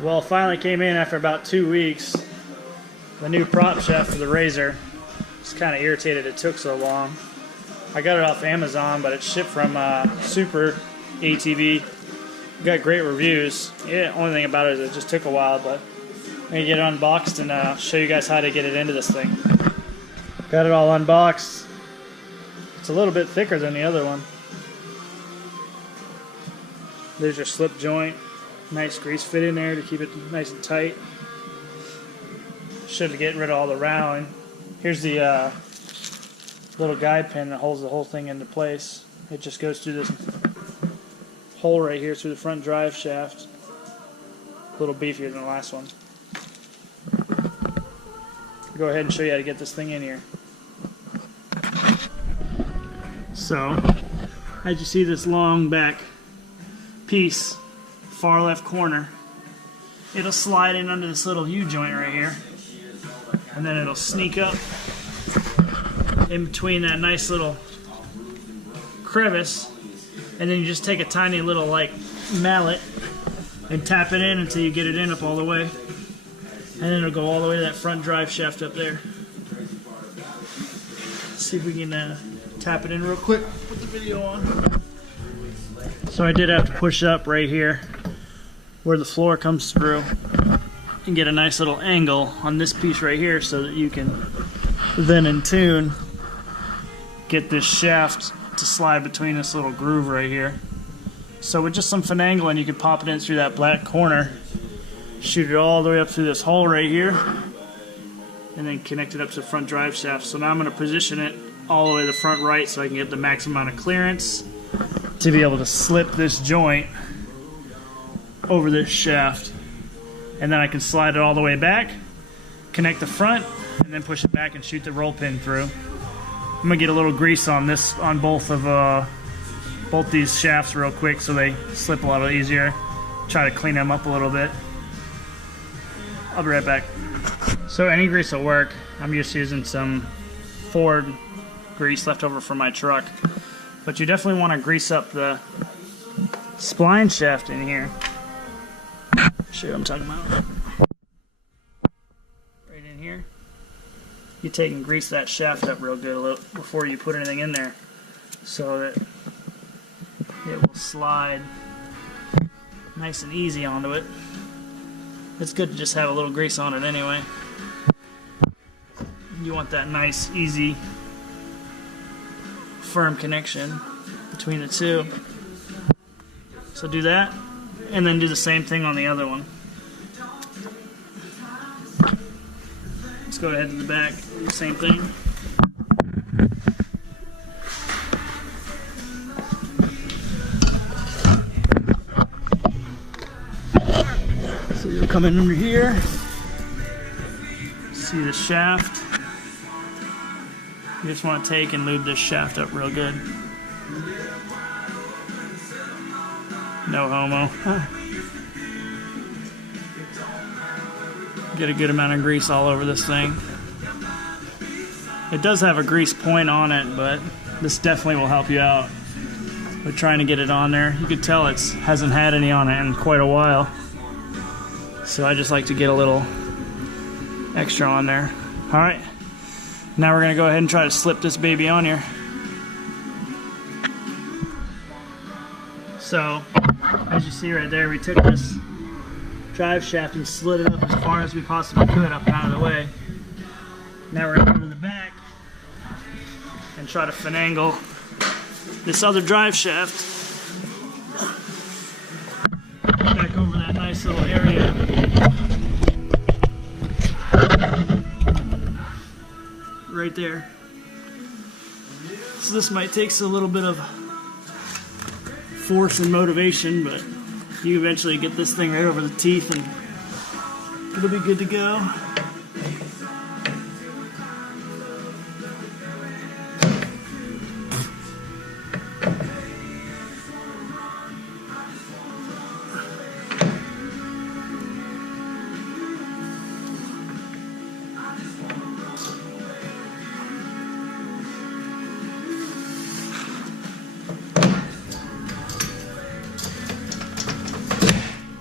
Well, it finally came in after about 2 weeks. The new prop shaft for the RZR. Just kind of irritated it took so long. I got it off Amazon, but it's shipped from Super ATV. Got great reviews. Yeah, only thing about it is it just took a while, but I'm gonna get it unboxed and show you guys how to get it into this thing. Got it all unboxed. It's a little bit thicker than the other one. There's your slip joint. Nice grease fit in there to keep it nice and tight. Should get rid of all the rounding. Here's the little guide pin that holds the whole thing into place. It just goes through this hole right here through the front drive shaft. A little beefier than the last one. Go ahead and show you how to get this thing in here. So, as you see this long back piece, far left corner, it'll slide in under this little U-joint right here, and then it'll sneak up in between that nice little crevice, and then you just take a tiny little like mallet and tap it in until you get it in up all the way, and then it'll go all the way to that front drive shaft up there. Let's see if we can tap it in real quick with the video on. So I did have to push up right here where the floor comes through and get a nice little angle on this piece right here so that you can then in tune get this shaft to slide between this little groove right here. So with just some finagling, you can pop it in through that black corner, shoot it all the way up through this hole right here, and then connect it up to the front drive shaft. So now I'm going to position it all the way to the front right so I can get the maximum amount of clearance to be able to slip this joint over this shaft. And then I can slide it all the way back, connect the front, and then push it back and shoot the roll pin through. I'm gonna get a little grease on this, on both these shafts real quick so they slip a lot easier. Try to clean them up a little bit. I'll be right back. So any grease will work. I'm just using some Ford grease left over from my truck. But you definitely want to grease up the spline shaft in here. Show you what I'm talking about. Right in here. You take and grease that shaft up real good a little before you put anything in there, so that it will slide nice and easy onto it. It's good to just have a little grease on it anyway. You want that nice, easy, firm connection between the two. So do that, and then do the same thing on the other one. Let's go ahead to the back, do the same thing. So you'll come in under here, see the shaft. You just want to take and lube this shaft up real good. No homo. Get a good amount of grease all over this thing. It does have a grease point on it, but this definitely will help you out with trying to get it on there. You can tell it hasn't had any on it in quite a while. So I just like to get a little extra on there. Alright, now we're going to go ahead and try to slip this baby on here. So, as you see right there, we took this drive shaft and slid it up as far as we possibly could up and out of the way. Now we're going to go to the back and try to finagle this other drive shaft back over that nice little area. Right there. So this might take a little bit of force and motivation, but you eventually get this thing right over the teeth and it'll be good to go.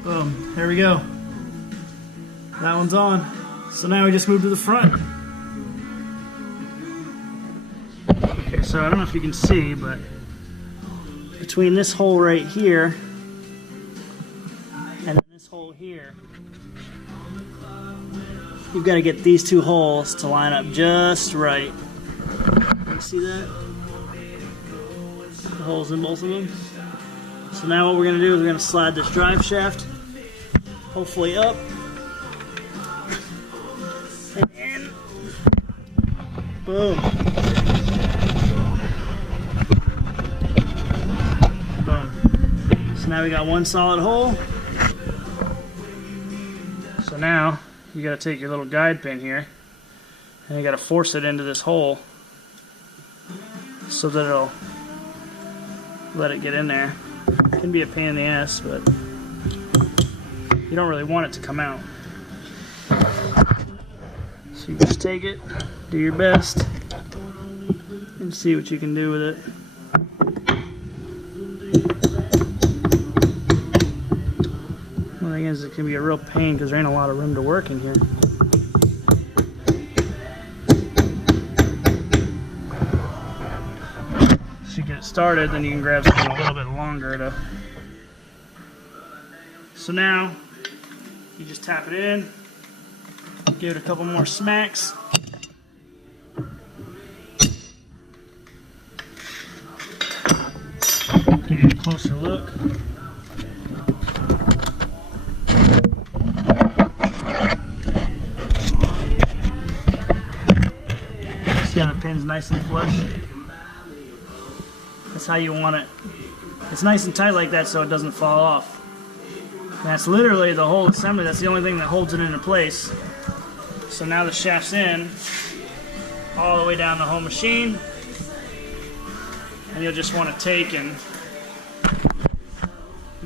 Boom, there we go. That one's on. So now we just move to the front. Okay, so I don't know if you can see, but between this hole right here and this hole here, you've got to get these two holes to line up just right. You see that? The holes in both of them. So now what we're going to do is we're going to slide this drive shaft hopefully up and in. Boom. Boom. So now we got one solid hole. So now you got to take your little guide pin here and you got to force it into this hole so that it'll let it get in there. It can be a pain in the ass, but you don't really want it to come out. So you just take it, do your best, and see what you can do with it. One thing is, it can be a real pain because there ain't a lot of room to work in here. Once you get it started, then you can grab something a little bit longer to. So now you just tap it in, give it a couple more smacks. Give you a closer look. See how the pin's nice and flush? That's how you want it. It's nice and tight like that so it doesn't fall off. That's literally the whole assembly. That's the only thing that holds it into place. So now the shaft's in all the way down the whole machine, and you'll just want to take and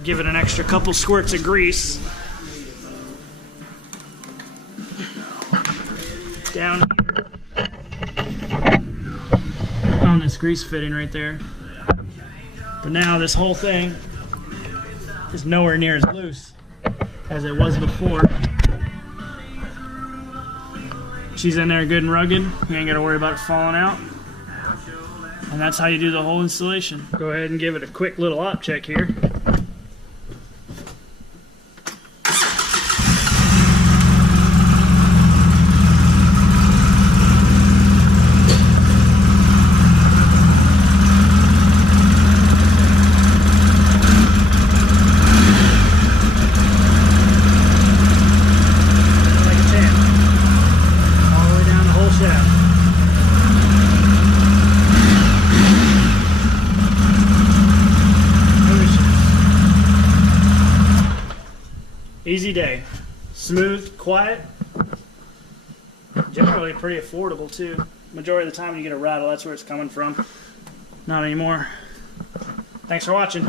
give it an extra couple squirts of grease down here on this grease fitting right there. But now this whole thing is nowhere near as loose as it was before. She's in there good and rugged. You ain't got to worry about it falling out. And that's how you do the whole installation. Go ahead and give it a quick little op check here. Easy day. Smooth, quiet, generally pretty affordable too. Majority of the time when you get a rattle, that's where it's coming from. Not anymore. Thanks for watching.